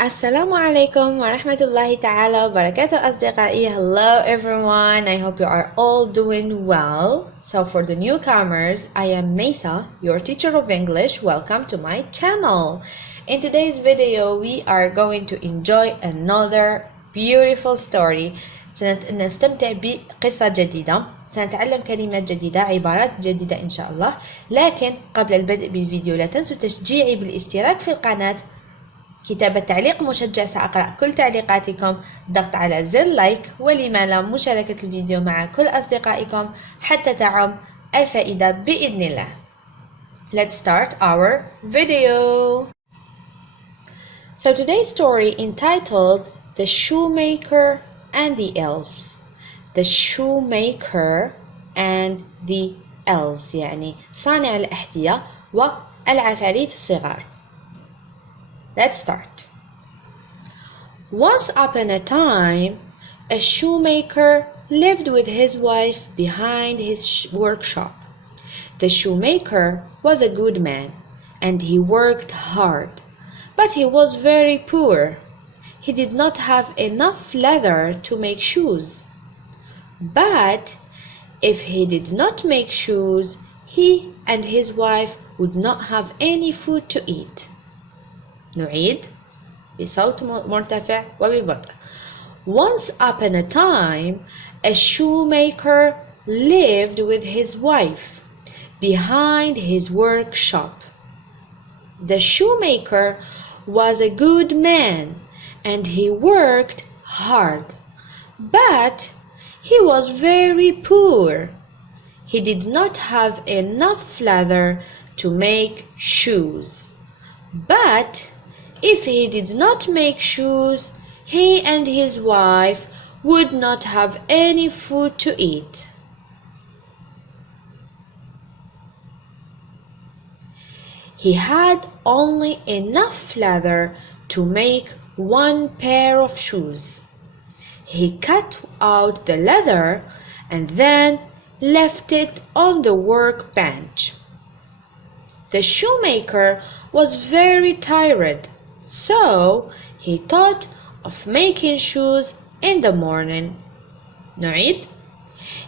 السلام عليكم ورحمة الله تعالى وبركاته أصدقائي. Hello everyone, I hope you are all doing well. So for the newcomers, I am Mesa, your teacher of English. Welcome to my channel. In today's video, we are going to enjoy another beautiful story. سنستمتع بقصة جديدة، سنتعلم كلمات جديدة، عبارات جديدة إن شاء الله. لكن قبل البدء بالفيديو لا تنسوا تشجيعي بالاشتراك في القناة، كتابة تعليق مشجع، سأقرأ كل تعليقاتكم، ضغط على زر لايك، ولما لا مشاركة الفيديو مع كل أصدقائكم حتى تعم الفائدة بإذن الله. Let's start our video. So today's story entitled The Shoemaker and the Elves. The Shoemaker and the Elves يعني صانع الأحذية والعفاريت الصغار. Let's start. Once upon a time, a shoemaker lived with his wife behind his workshop. The shoemaker was a good man, and he worked hard, but he was very poor. He did not have enough leather to make shoes. But if he did not make shoes, he and his wife would not have any food to eat. نعيد بصوت مرتفع وببطء. Once upon a time, a shoemaker lived with his wife behind his workshop. The shoemaker was a good man and he worked hard, but he was very poor. He did not have enough leather to make shoes. But if he did not make shoes, he and his wife would not have any food to eat. He had only enough leather to make one pair of shoes. He cut out the leather and then left it on the workbench. The shoemaker was very tired, so he thought of making shoes in the morning. نعيد.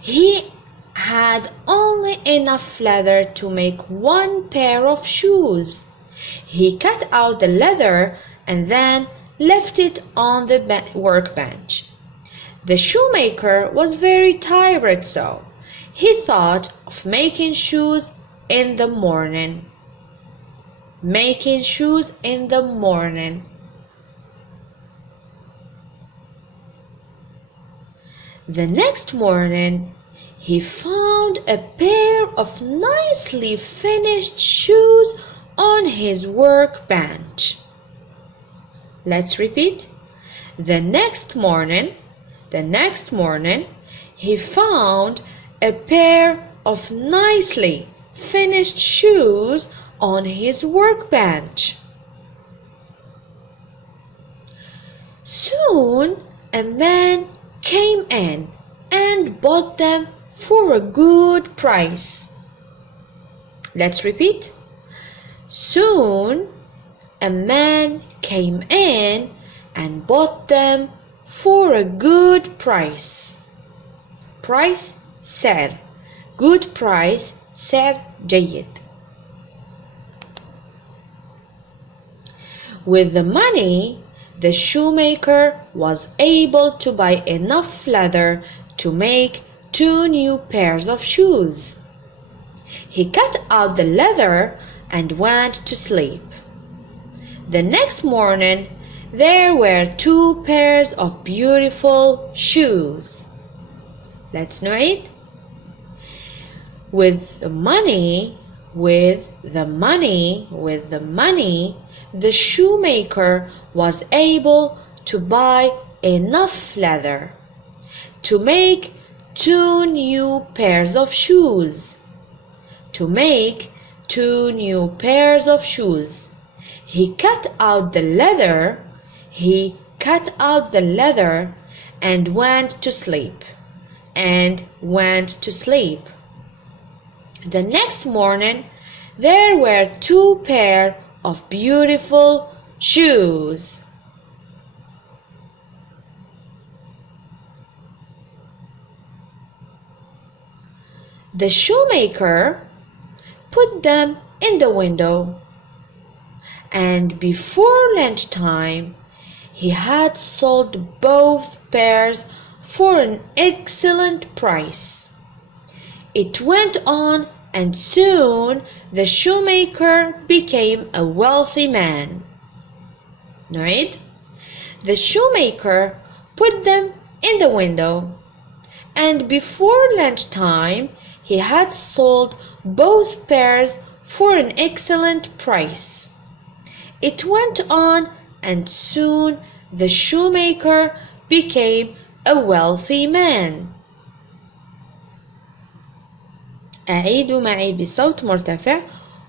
He had only enough leather to make one pair of shoes. He cut out the leather and then left it on the workbench. The shoemaker was very tired, so he thought of making shoes in the morning. Making shoes in the morning. The next morning, he found a pair of nicely finished shoes on his workbench. Let's repeat. The next morning, he found a pair of nicely finished shoes on his workbench. Soon a man came in and bought them for a good price. Let's repeat. Soon a man came in and bought them for a good price. Price سعر. Good price سعر جيد. With the money, the shoemaker was able to buy enough leather to make 2 new pairs of shoes. He cut out the leather and went to sleep. The next morning, there were 2 pairs of beautiful shoes. Let's نعيد. With the money, the shoemaker was able to buy enough leather to make 2 new pairs of shoes. He cut out the leather and went to sleep. The next morning, there were 2 pairs of beautiful shoes. The shoemaker put them in the window, and before lunchtime he had sold both pairs for an excellent price. It went on, and soon the shoemaker became a wealthy man. Right? The shoemaker put them in the window, and before lunchtime he had sold both pairs for an excellent price. It went on, and soon the shoemaker became a wealthy man. أعيد معي بصوت مرتفع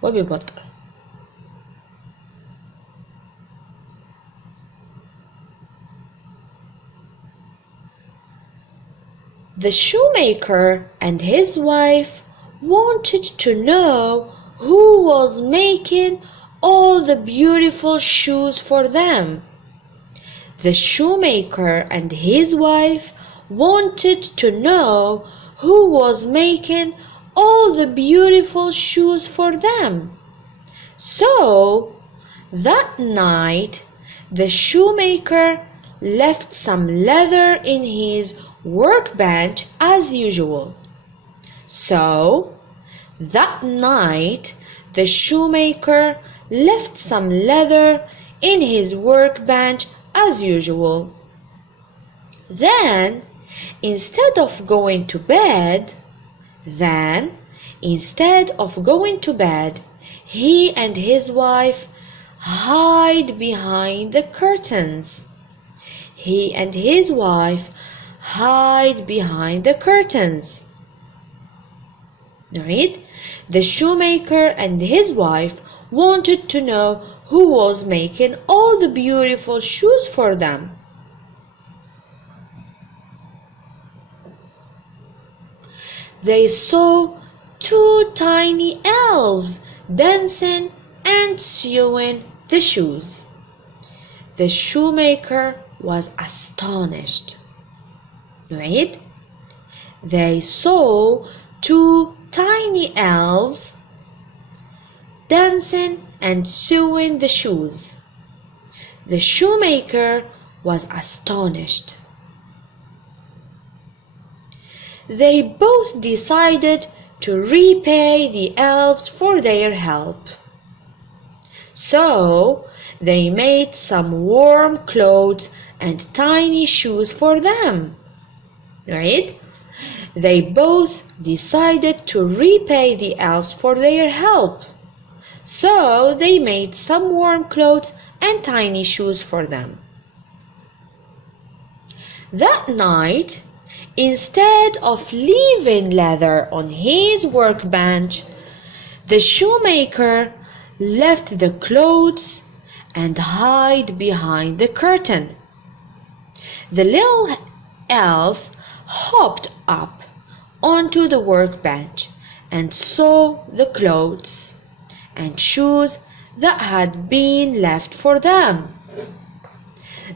وببطء. The shoemaker and his wife wanted to know who was making all the beautiful shoes for them. The shoemaker and his wife wanted to know who was making all the beautiful shoes for them. So that night the shoemaker left some leather in his workbench as usual. So that night the shoemaker left some leather in his workbench as usual. Then instead of going to bed, he and his wife hid behind the curtains. He and his wife hide behind the curtains. Right? The shoemaker and his wife wanted to know who was making all the beautiful shoes for them. They saw two tiny elves dancing and sewing the shoes. The shoemaker was astonished. Right? They saw two tiny elves dancing and sewing the shoes. The shoemaker was astonished. They both decided to repay the elves for their help. So they made some warm clothes and tiny shoes for them. Right? They both decided to repay the elves for their help. So they made some warm clothes and tiny shoes for them. That night, instead of leaving leather on his workbench, the shoemaker left the clothes and hid behind the curtain. The little elves hopped up onto the workbench and saw the clothes and shoes that had been left for them.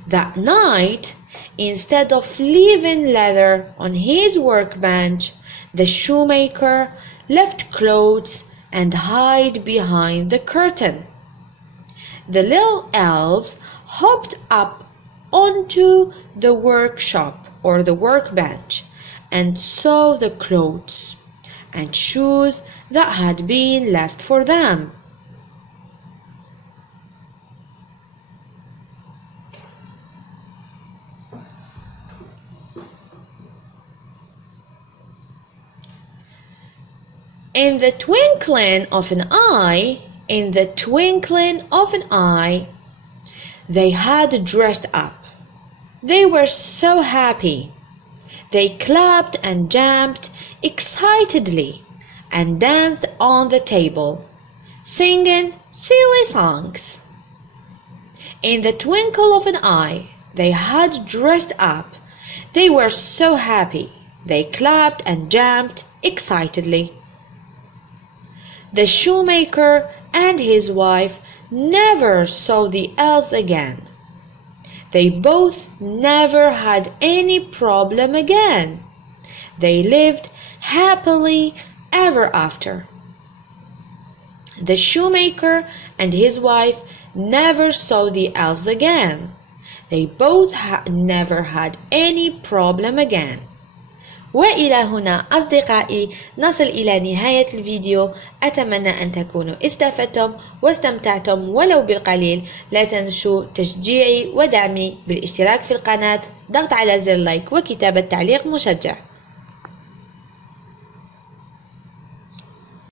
That night, instead of leaving leather on his workbench, the shoemaker left clothes and hid behind the curtain. The little elves hopped up onto the workshop or the workbench and saw the clothes and shoes that had been left for them. In the twinkling of an eye, they had dressed up. They were so happy. They clapped and jumped excitedly and danced on the table, singing silly songs. In the twinkle of an eye, they had dressed up. They were so happy. They clapped and jumped excitedly. The shoemaker and his wife never saw the elves again. They both never had any problem again. They lived happily ever after. The shoemaker and his wife never saw the elves again. They both never had any problem again. وإلى هنا أصدقائي نصل إلى نهاية الفيديو. أتمنى أن تكونوا استفدتم واستمتعتم ولو بالقليل. لا تنسوا تشجيعي ودعمي بالاشتراك في القناة، ضغط على زر لايك وكتابة تعليق مشجع.